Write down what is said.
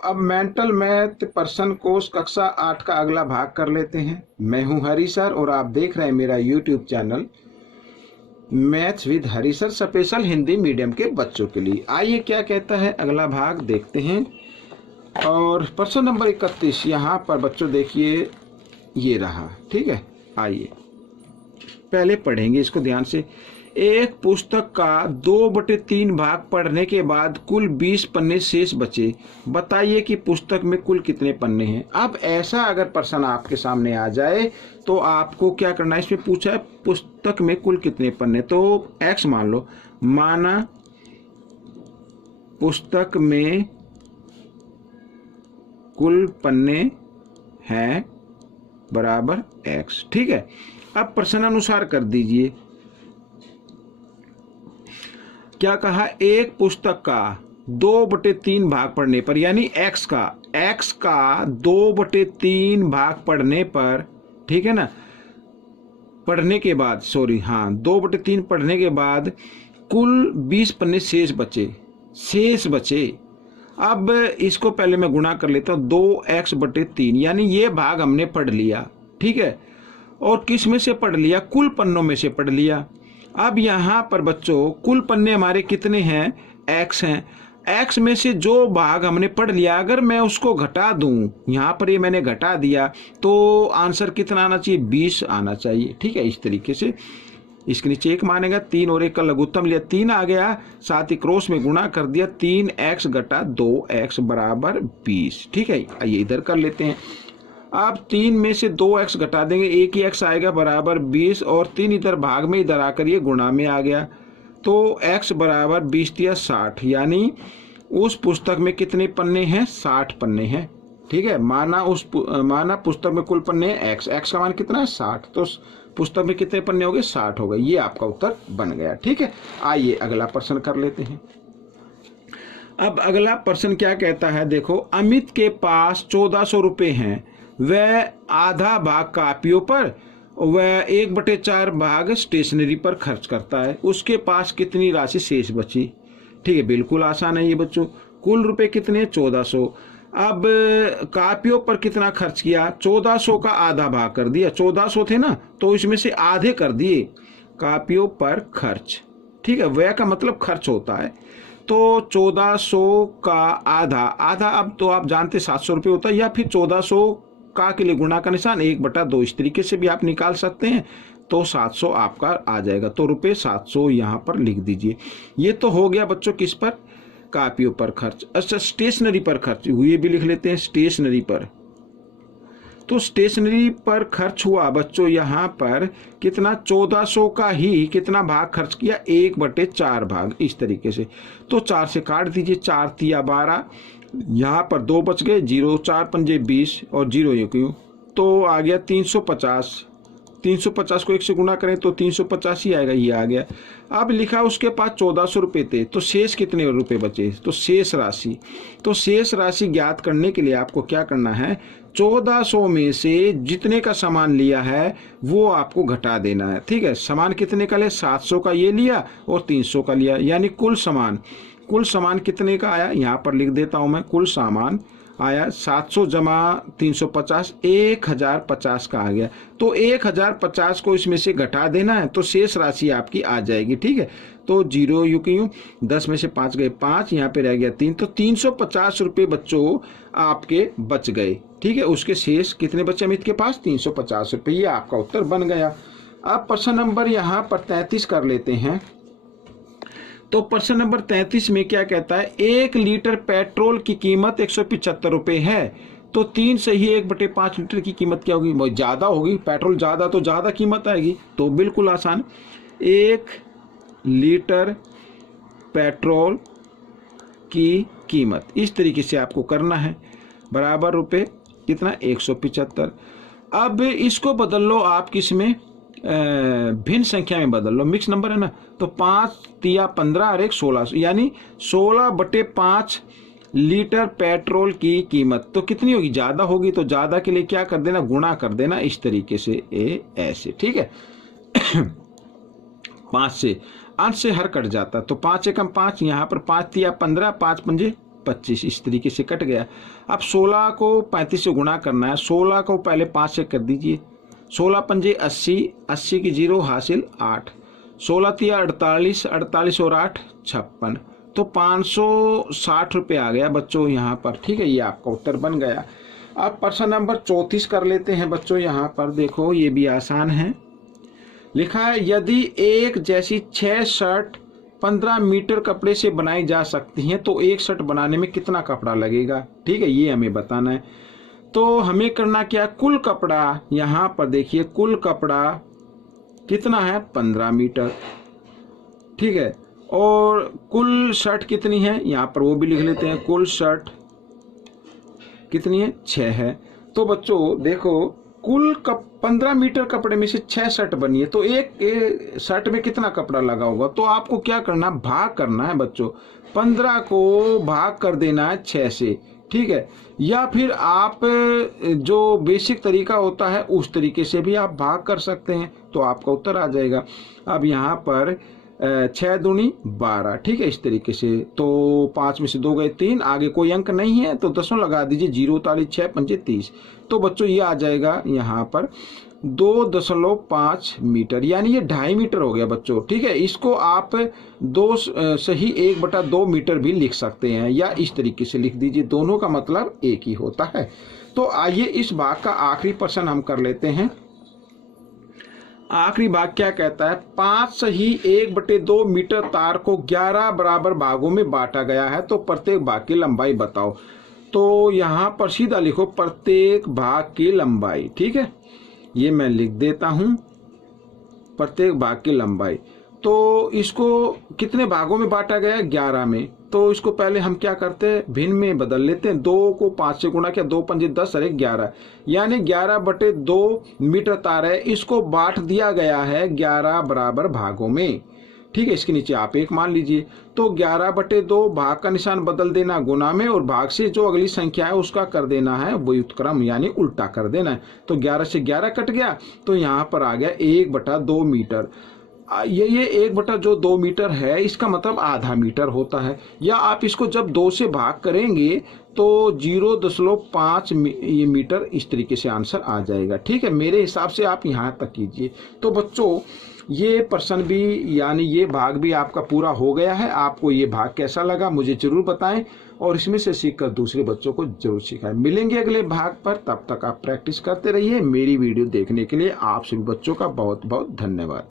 अब mental math person course कक्षा 8 का अगला भाग कर लेते हैं। मैं हूं हरी सर और आप देख रहे हैं मेरा YouTube channel maths with Hari sir, special Hindi medium के बच्चों के लिए। आइए क्या कहता है अगला भाग देखते हैं। और प्रश्न नंबर 31 यहाँ पर बच्चों देखिए ये रहा, ठीक है। आइए पहले पढ़ेंगे इसको ध्यान से। एक पुस्तक का 2/3 भाग पढ़ने के बाद कुल 20 पन्ने शेष बचे, बताइए कि पुस्तक में कुल कितने पन्ने हैं। अब ऐसा अगर प्रश्न आपके सामने आ जाए तो आपको क्या करना है, इसमें पूछा है पुस्तक में कुल कितने पन्ने, तो x मान लो, माना पुस्तक में कुल पन्ने हैं बराबर x, ठीक है। अब प्रश्नानुसार कर दीजिए, क्या कहा, एक पुस्तक का 2/3 भाग पढ़ने पर, यानी x का 2/3 भाग पढ़ने पर, ठीक है ना, पढ़ने के बाद 2/3 पढ़ने के बाद कुल 20 पन्ने शेष बचे। अब इसको पहले मैं गुणा कर लेता हूँ, 2x/3, यानी ये भाग हमने पढ़ लिया, ठीक है। और किस में से पढ़ लिया, कुल पन्नों में से पढ़ लिया। अब यहाँ पर बच्चों कुल पन्ने हमारे कितने हैं, x हैं। x में से जो भाग हमने पढ़ लिया अगर मैं उसको घटा दूं, यहाँ पर ये मैंने घटा दिया, तो आंसर कितना आना चाहिए, 20 आना चाहिए, ठीक है। इस तरीके से इसके नीचे 1 मानेगा, 3 और 1 का लघुत्तम लिया, 3 आ गया, साथ ही क्रॉस में गुणा कर दिया, 3x घटा 2x बराबर 20, ठीक है। आइए इधर कर लेते हैं। अब 3 में से 2x घटा देंगे, एक ही x आएगा बराबर 20, और 3 इधर भाग में इधर आकर ये गुणा में आ गया, तो x बराबर 20 या 60, यानी उस पुस्तक में कितने पन्ने हैं, 60 पन्ने हैं, ठीक है। माना पुस्तक में कुल पन्ने हैं x का मान कितना है, 60, तो पुस्तक में कितने पन्ने हो गए, 60 हो गए। ये आपका उत्तर बन गया, ठीक है। आइए अगला प्रश्न कर लेते हैं। अब अगला प्रश्न क्या कहता है, देखो, अमित के पास 1400 रुपये हैं, वह आधा भाग कापियों पर, वह 1/4 भाग स्टेशनरी पर खर्च करता है, उसके पास कितनी राशि शेष बची, ठीक है। बिल्कुल आसान है ये बच्चों, कुल रुपए कितने, 1400। अब कापियों पर कितना खर्च किया, 1400 का आधा भाग कर दिया, 1400 थे ना, तो इसमें से आधे कर दिए कापियों पर खर्च, ठीक है। वह का मतलब खर्च होता है, तो 1400 का आधा, अब तो आप जानते 700 रुपये होता है, या फिर 1400 का के लिए गुणा का निशान 1/2, इस तरीके से भी आप निकाल सकते हैं, तो 700 आपका आ जाएगा। तो रुपये 700 यहाँ पर लिख दीजिए। ये तो हो गया बच्चों किस पर, कापियों पर खर्च। अच्छा, स्टेशनरी पर खर्च, ये भी लिख लेते हैं, स्टेशनरी पर। तो स्टेशनरी पर खर्च हुआ बच्चों यहाँ पर कितना, 1400 का ही कितना भाग खर्च किया, 1/4 भाग, इस तरीके से। तो 4 से काट दीजिए, 4 तिया 12, यहाँ पर 2 बच गए, 0 4 पंजे 20 और 0 ये क्यों, तो आ गया 350। 350 को 1 से गुणा करें तो 350 ही आएगा, ये आ गया। अब लिखा उसके पास 1400 रुपये थे, तो शेष कितने रुपए बचे, तो शेष राशि ज्ञात करने के लिए आपको क्या करना है, 1400 में से जितने का सामान लिया है वो आपको घटा देना है, ठीक है। सामान कितने का लिया, 700 का ये लिया और 300 का लिया, यानी कुल सामान कितने का आया, यहाँ पर लिख देता हूं मैं, कुल सामान आया 700 जमा 350, 1050 का आ गया। तो 1050 को इसमें से घटा देना है, तो शेष राशि आपकी आ जाएगी, ठीक है। तो 0 यू क्यों, 10 में से 5 गए 5, यहाँ पे रह गया 3, तो 350 रुपये बच्चों आपके बच गए, ठीक है। उसके शेष कितने बचे अमित के पास, 350 रुपये, ये आपका उत्तर बन गया। अब प्रश्न नंबर यहाँ पर 33 कर लेते हैं। तो प्रश्न नंबर 33 में क्या कहता है, 1 लीटर पेट्रोल की कीमत 175 रुपये है, तो 3 से ही 1/5 लीटर की कीमत क्या होगी, बहुत ज़्यादा होगी, पेट्रोल ज़्यादा तो ज़्यादा कीमत आएगी। तो बिल्कुल आसान, 1 लीटर पेट्रोल की कीमत इस तरीके से आपको करना है, बराबर रुपये कितना, 175। अब इसको बदल लो आप किस में, भिन्न संख्या में बदल लो, मिक्स नंबर है ना, तो 5 तिया 15 और 1 16, यानी 16/5 लीटर पेट्रोल की कीमत तो कितनी होगी, ज़्यादा होगी, तो ज़्यादा के लिए क्या कर देना, गुणा कर देना, इस तरीके से ऐसे, ठीक है। 5 से अंश से हर कट जाता, तो 5 एकम 5, यहाँ पर 5 तिया 15, 5 पंजे 25 इस तरीके से कट गया। अब 16 को 35 से गुणा करना है। 16 को पहले 5 से कर दीजिए। 16 पंजे 80, 80 की 0 हासिल 8, 16 तिया 48, 48 और 8 56, तो 560 रुपये आ गया बच्चों यहाँ पर। ठीक है, ये आपका उत्तर बन गया। अब प्रश्न नंबर 34 कर लेते हैं बच्चों। यहाँ पर देखो, ये भी आसान है। लिखा है यदि एक जैसी 6 शर्ट 15 मीटर कपड़े से बनाई जा सकती हैं तो एक शर्ट बनाने में कितना कपड़ा लगेगा। ठीक है, ये हमें बताना है। तो हमें करना क्या, कुल कपड़ा, यहाँ पर देखिए कुल कपड़ा कितना है 15 मीटर। ठीक है, और कुल शर्ट कितनी है, यहाँ पर वो भी लिख लेते हैं। कुल शर्ट कितनी है, 6 है। तो बच्चों देखो, कुल 15 मीटर कपड़े में से 6 शर्ट बनी है, तो एक शर्ट में कितना कपड़ा लगा होगा। तो आपको क्या करना, भाग करना है बच्चों। 15 को भाग कर देना है 6 से। ठीक है, या फिर आप जो बेसिक तरीका होता है उस तरीके से भी आप भाग कर सकते हैं, तो आपका उत्तर आ जाएगा। अब यहाँ पर 6 दूनी 12। ठीक है, इस तरीके से। तो 5 में से 2 गए 3, आगे कोई अंक नहीं है तो 10 लगा दीजिए। 0 ताली 6 पंजे 30, तो बच्चों ये आ जाएगा यहाँ पर 2.5 मीटर, यानी ये 2.5 मीटर हो गया बच्चों। ठीक है, इसको आप 2 से ही 1/2 मीटर भी लिख सकते हैं, या इस तरीके से लिख दीजिए, दोनों का मतलब एक ही होता है। तो आइए इस भाग का आखिरी प्रश्न हम कर लेते हैं। आखिरी भाग क्या कहता है, 5 सही 1/2 मीटर तार को 11 बराबर भागों में बांटा गया है, तो प्रत्येक भाग की लंबाई बताओ। तो यहाँ पर सीधा लिखो प्रत्येक भाग की लंबाई। ठीक है, ये मैं लिख देता हूं, प्रत्येक भाग की लंबाई। तो इसको कितने भागों में बांटा गया है, 11 में। तो इसको पहले हम क्या करते हैं, भिन्न में बदल लेते हैं। 2 को 5 से गुणा किया, 2 पंजे 10 और 11, यानी 11/2 मीटर तार है। इसको बांट दिया गया है 11 बराबर भागों में। ठीक है, इसके नीचे आप 1 मान लीजिए। तो 11/2 भाग का निशान बदल देना गुना में, और भाग से जो अगली संख्या है उसका कर देना है व्युत्क्रम, यानी उल्टा कर देना है। तो 11 से 11 कट गया, तो यहाँ पर आ गया 1/2 मीटर। ये 1/2 मीटर है, इसका मतलब आधा मीटर होता है। या आप इसको जब 2 से भाग करेंगे तो 0.5 मीटर, इस तरीके से आंसर आ जाएगा। ठीक है, मेरे हिसाब से आप यहाँ तक कीजिए। तो बच्चों ये प्रश्न भी, यानी ये भाग भी आपका पूरा हो गया है। आपको ये भाग कैसा लगा मुझे जरूर बताएं, और इसमें से सीखकर दूसरे बच्चों को जरूर सिखाएं। मिलेंगे अगले भाग पर, तब तक आप प्रैक्टिस करते रहिए। मेरी वीडियो देखने के लिए आप सभी बच्चों का बहुत बहुत धन्यवाद।